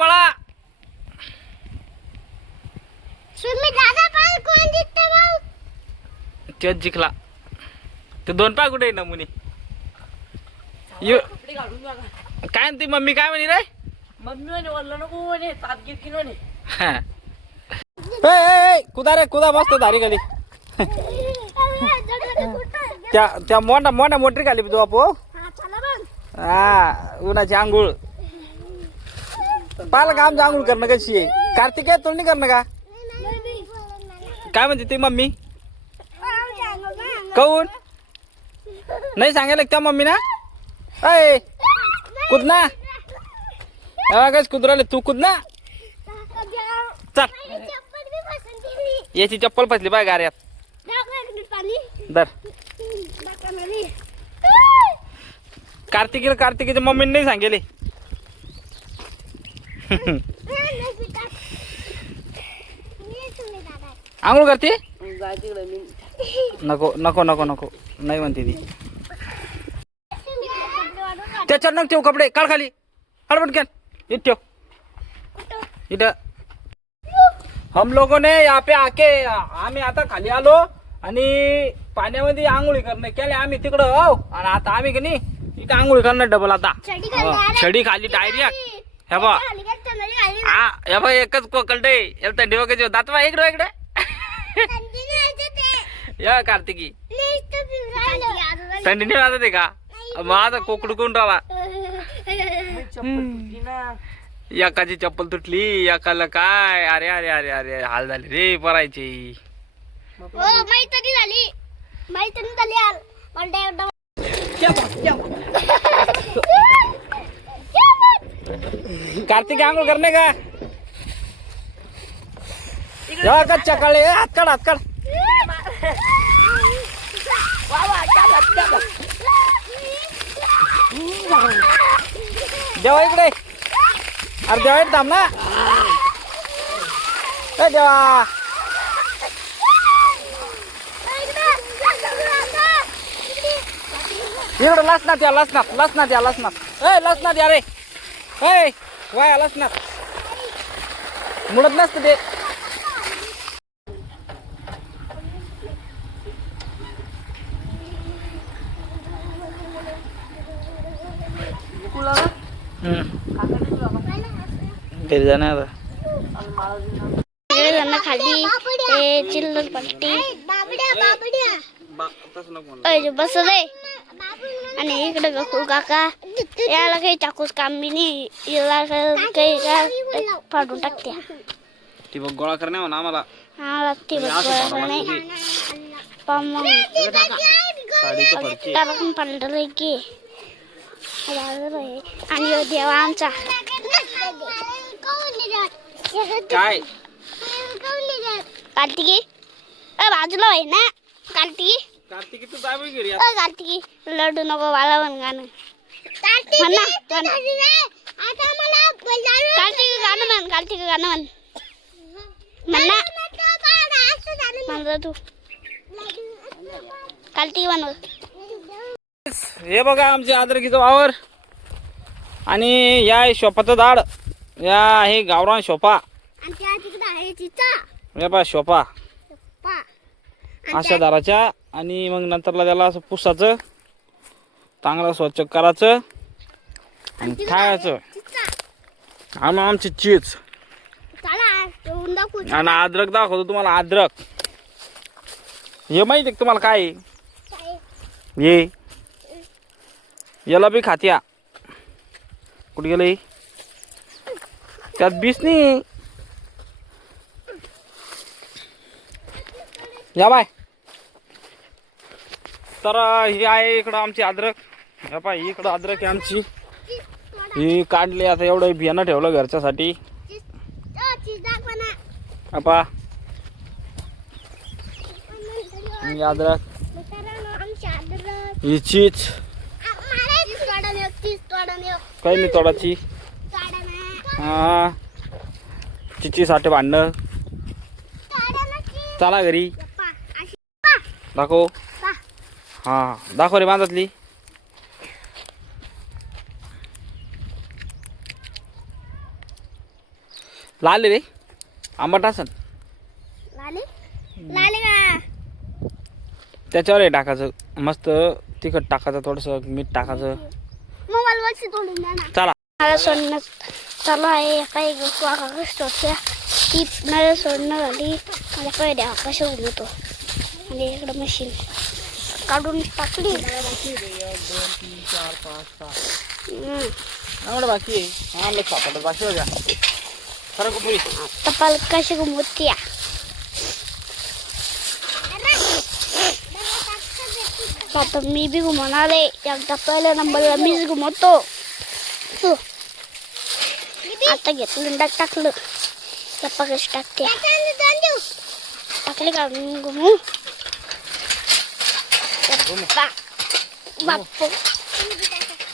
पळा. तेच जिंकला. ते 2 पाय कुठे नमुने काय म्हणते मम्मी काय म्हणे रे. मम्मी म्हणे वल्ल नको म्हणे ताप गिरकी म्हणे. कुदा रे कुदा मस्त दारी खाली. त्या मोठा मोठा मोटरी खाली तू आपो. हा उन्हाची आंघोळ पाहिलं का आमची आंघोळ करणं कशी आहे. कार्तिक आहे तुला नाही करणं का काय म्हणते ती मम्मी. काऊन नाही सांगायला त्या मम्मी ना. अय कुद ना कस कुदराले तू कुद ना. चल याची चप्पल फसली बाय गाऱ्यात. दर कार्तिकीच्या मम्मीने नाही सांगेले. आंघोळ करते नको नको नको नको नाही म्हणते ती. त्याच्यात नको ठेव कपडे काढ खाली हडपट घ्या इथं ठेव इथं. हम लोगों ने यहाँ पे आके आम्ही आता खाली आलो आणि पाण्यामध्ये आंघोळी करणे केले आम्ही तिकडं. हो आणि आता आम्ही की नाही इथं आंघोळी करणार डबल. आता छडी खाली डायरेक्ट. हे बा हा हे बा एकच कोकलडे याला थंडी वगैरे दात बा इकडे इकडे. या कार्तिकी थंडी नाही वाजत आहे का. माझा कोकड कोण राहिला. एकाची चप्पल तुटली एकाला काय. अरे अरे अरे अरे हाल झाले रे परायचे. कार्तिक आंघोळ करणे का जेव्हा कच्च्या काळे हात काढ हात काढ. देवा इकडे अरे देवा थांब ना. देवा इकडं लसणात या लसणात लसणात या लसणात. लसणात या रे वाया लसणात मुडत नसतं ते. घरी जाणार खाली चिल्लर पट्टी बस रे. आणि इकडे गखू काका याला काही चाकूस काम बी नाही. याला काही काय फाडून टाकते. ती बघ गोळा करणे म्हणा आम्हाला. हा ती बघ टाकून पडलं की. आणि देवा आमचा काय कार्तिकी बाजूला आहे ना. कार्तिकी कार्तिकी तू जाय घरी. कार्तिकी लड्डू नको मला म्हण गाणं कार्तिकी गाणं म्हण. कार्तिकी गाणं म्हण म्हणा म्हणतो तू कार्तिकी म्हणव. हे बघा आमचे अद्रकीचं वावर आणि या शोपाचं झाड. या आहे गावरान शोपा. हे पा शोपा अशा दाराच्या. आणि मग नंतरला त्याला असं पुसाचं चांगलं स्वच्छ करायचं आणि खायचं. आणि आमची चीज आणि अद्रक दाखवतो तुम्हाला. अद्रक हे माहिती आहे तुम्हाला काय ये याला बी खात्या. कुठे गेलं त्यात बीस नाही. या बाय तर ही आहे इकडं आमची अद्रक. या पाय इकडं अद्रक आहे आमची. ही काढली आता एवढं बियाणं ठेवलं घरच्यासाठी. आपा ही अद्रक ही चीज काही नाही तोडाची. हा चिचीसाठी भांडणं. चला घरी दाखव. हा दाखव रे बांधातली. लाल रे आंबट असन लाले लाले का त्याच्यावर हे टाकायचं मस्त तिखट टाकायचं थोडंसं मीठ टाकायचं मोबाईल वरची तोडून द्या ना. चला मला सोडणं चालू आहे काही काका सोडत्या ती मला सोडणं झाली मला काय द्या कशा होतो आणि इकडं मशीन काढून टाकली. 2 3 4 5 6 बाकी आहे हा लग सापडत बाकी हो गया खरं पुरी आता पालकाशी घुमवत्या. आता मी बी घुमवणार आहे एकदा पहिल्या नंबरला मीच घुमवतो. आता घेतलं टाकलं गप्पा कशी टाकते टाकले काढून घुमू बाप्पा